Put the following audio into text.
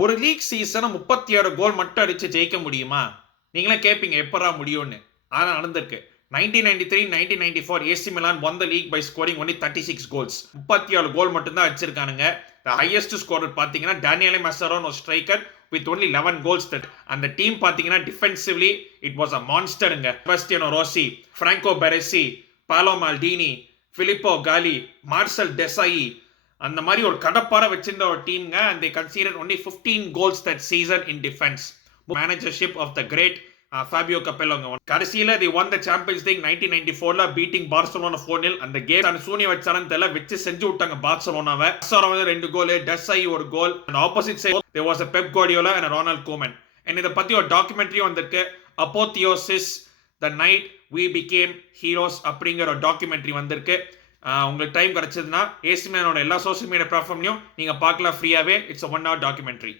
ஒரு லீக் சீசனை முப்பத்தி ஆறு கோல் மட்டும் அடித்து ஜெயிக்க முடியுமா? நீங்களே கேட்பீங்க எப்பரா முடியும்னு. ஆனால் நடந்திருக்கு. Nineteen ninety three nineteen ninety four AC Milan வந்த league by scoring only thirty six goals முப்பத்தி ஏழு கோல் மட்டும்தான் அடிச்சிருக்கானுங்க. ஹையஸ்ட் ஸ்கோர் பார்த்தீங்கன்னா டேனியலே மெசரோன் ஒரு striker with only eleven goals that அந்த டீம் பார்த்தீங்கன்னா defensively it was a மான்ஸ்டருங்க Sebastiano Rossi Franco Baresi Paolo Maldini Filippo Galli Marcel Desailly அந்த மாதிரி ஒரு கடப்பார வச்சிருந்த ஒரு டீம்ங்க and they consider only fifteen goals that season in defence managership of the great Fabio கப்பெலோங்க கடைசியில் the won the Champions League nineteen ninety ஃபோர்ல beating Barcelona four nil அந்த game அந்த சூனிய வச்சாரன்னு தெரியல வச்சு செஞ்சு விட்டாங்க பார்சலோனாவை. வந்து ரெண்டு கோல் டெஸ்ஐ ஒரு goal and opposite side they was a Pep Guardiola and Ronald Koeman and இதை பற்றி ஒரு டாக்குமெண்ட்ரியும் வந்திருக்கு. Apotheosis the night we became heroes அப்படிங்கிற ஒரு டாக்குமெண்ட்ரி வந்திருக்கு. உங்களுக்கு டைம் கிடச்சதுன்னா ஏசிமேனோட எல்லா சோஷியல் மீடியா பிளாட்ஃபார்ம்லையும் நீங்கள் பார்க்கலாம் ஃப்ரீயாகவே இட்ஸ் ஒன் ஹவர் டாக்குமெண்ட்ரி